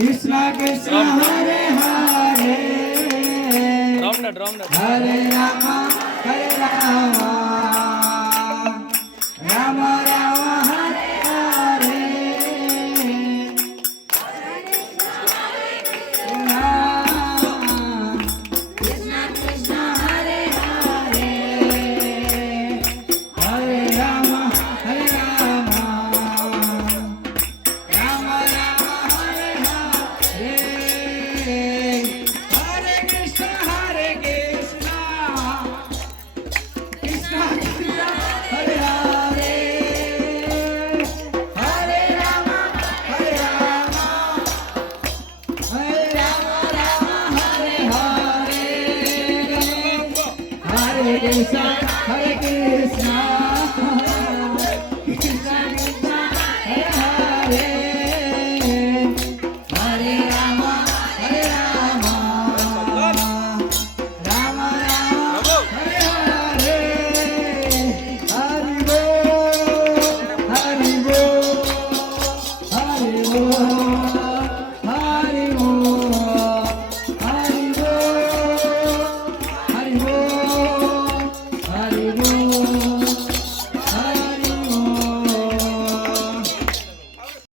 Krishna Krishna Hare Hare Hare Rama Hare Rama Rama Rama Hare Hare Krishna Krishna Hare Hare Hare Rama Hare Rama Rama Rama Hare Hare Hare Krishna Hare Krishna Krishna Krishna Hare Hare Hare Rama Hare Rama Hare Rama Rama Hare Hare Hare Krishna Hare Krishna